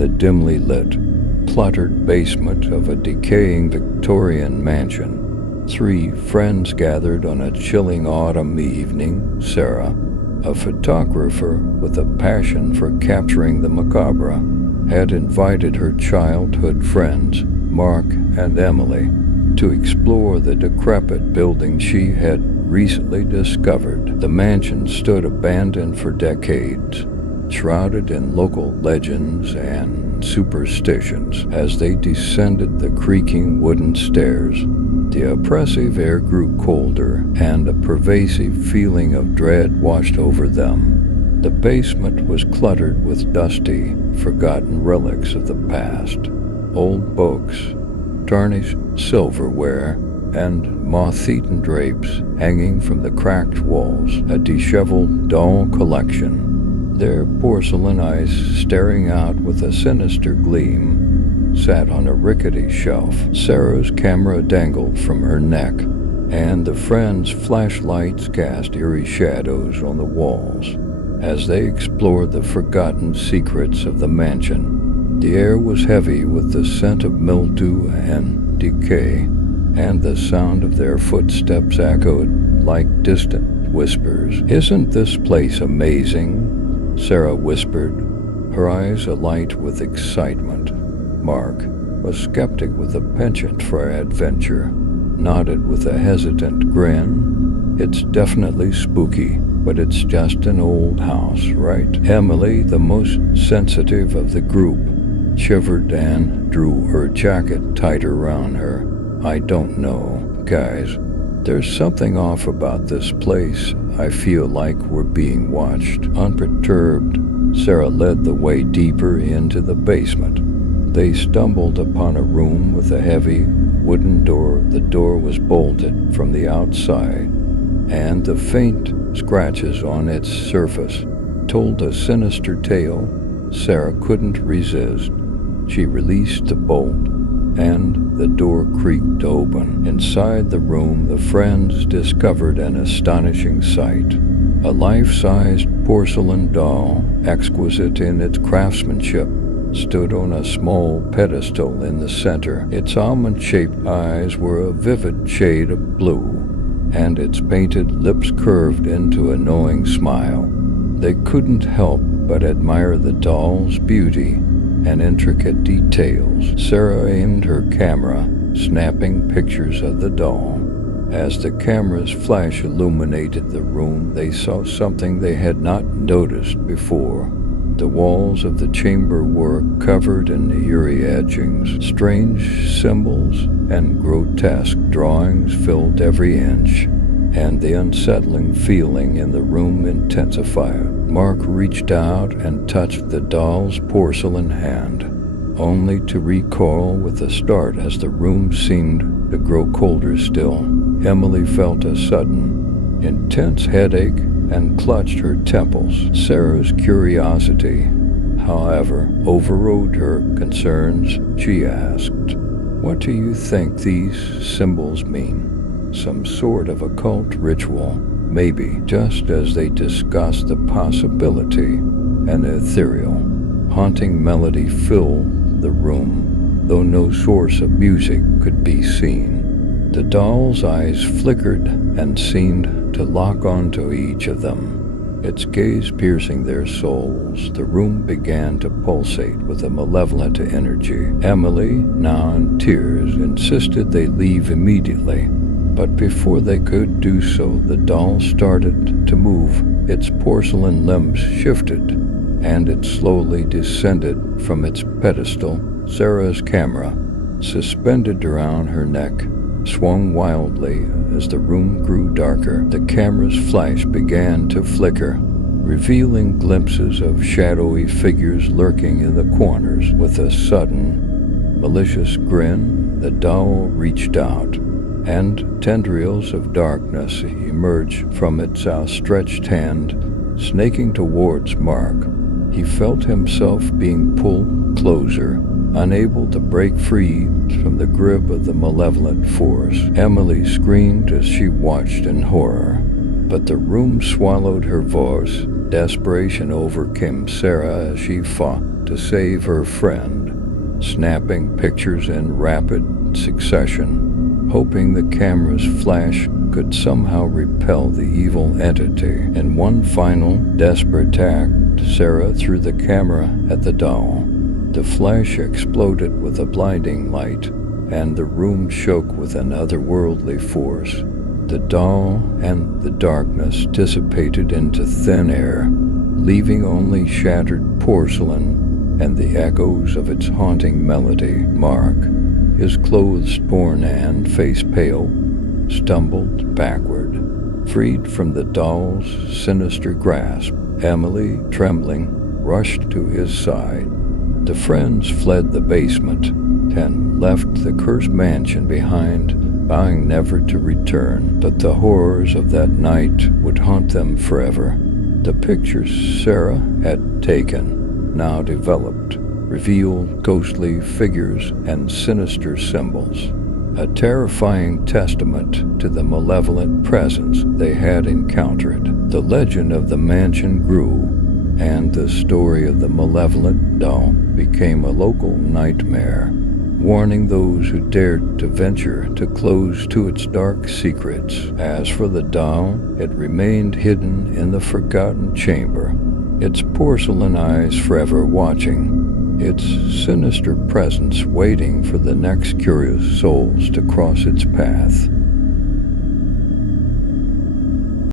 the dimly lit, cluttered basement of a decaying Victorian mansion, three friends gathered on a chilling autumn evening. Sarah, a photographer with a passion for capturing the macabre, had invited her childhood friends, Mark and Emily, to explore the decrepit building she had recently discovered. The mansion stood abandoned for decades, shrouded in local legends and superstitions. As they descended the creaking wooden stairs, the oppressive air grew colder, and a pervasive feeling of dread washed over them. The basement was cluttered with dusty, forgotten relics of the past, old books, tarnished silverware, and moth-eaten drapes hanging from the cracked walls. A disheveled doll collection, their porcelain eyes staring out with a sinister gleam, sat on a rickety shelf. Sarah's camera dangled from her neck, and the friends' flashlights cast eerie shadows on the walls as they explored the forgotten secrets of the mansion. The air was heavy with the scent of mildew and decay, and the sound of their footsteps echoed like distant whispers. "Isn't this place amazing?" Sarah whispered, her eyes alight with excitement. Mark, a skeptic with a penchant for adventure, nodded with a hesitant grin. "It's definitely spooky, but it's just an old house, right?" Emily, the most sensitive of the group, shivered and drew her jacket tighter around her. "I don't know, guys. There's something off about this place. I feel like we're being watched." Unperturbed, Sarah led the way deeper into the basement. They stumbled upon a room with a heavy wooden door. The door was bolted from the outside, and the faint scratches on its surface told a sinister tale. Sarah couldn't resist. She released the bolt, and the door creaked open. Inside the room, the friends discovered an astonishing sight. A life-sized porcelain doll, exquisite in its craftsmanship, stood on a small pedestal in the center. Its almond-shaped eyes were a vivid shade of blue, and its painted lips curved into a knowing smile. They couldn't help but admire the doll's beauty and intricate details. Sarah aimed her camera, snapping pictures of the doll. As the camera's flash illuminated the room, they saw something they had not noticed before. The walls of the chamber were covered in eerie etchings. Strange symbols and grotesque drawings filled every inch, and the unsettling feeling in the room intensified. Mark reached out and touched the doll's porcelain hand, only to recoil with a start as the room seemed to grow colder still. Emily felt a sudden, intense headache and clutched her temples. Sarah's curiosity, however, overrode her concerns. She asked, "What do you think these symbols mean? Some sort of occult ritual, maybe?" Just as they discussed the possibility, an ethereal, haunting melody filled the room, though no source of music could be seen. The doll's eyes flickered and seemed to lock onto each of them, its gaze piercing their souls. The room began to pulsate with a malevolent energy. Emily, now in tears, insisted they leave immediately, but before they could do so, the doll started to move. Its porcelain limbs shifted, and it slowly descended from its pedestal. Sarah's camera, suspended around her neck, swung wildly as the room grew darker. The camera's flash began to flicker, revealing glimpses of shadowy figures lurking in the corners. With a sudden, malicious grin, the doll reached out, and tendrils of darkness emerged from its outstretched hand, snaking towards Mark. He felt himself being pulled closer, unable to break free from the grip of the malevolent force. Emily screamed as she watched in horror, but the room swallowed her voice. Desperation overcame Sarah as she fought to save her friend, snapping pictures in rapid succession, hoping the camera's flash could somehow repel the evil entity. In one final, desperate act, Sarah threw the camera at the doll. The flash exploded with a blinding light, and the room shook with an otherworldly force. The doll and the darkness dissipated into thin air, leaving only shattered porcelain and the echoes of its haunting melody. Mark, his clothes torn and face pale, stumbled backward, freed from the doll's sinister grasp. Emily, trembling, rushed to his side. The friends fled the basement and left the cursed mansion behind, vowing never to return. But the horrors of that night would haunt them forever. The pictures Sarah had taken, now developed, revealed ghostly figures and sinister symbols, a terrifying testament to the malevolent presence they had encountered. The legend of the mansion grew, and the story of the malevolent doll became a local nightmare, warning those who dared to venture too close to its dark secrets. As for the doll, it remained hidden in the forgotten chamber, its porcelain eyes forever watching, its sinister presence waiting for the next curious souls to cross its path.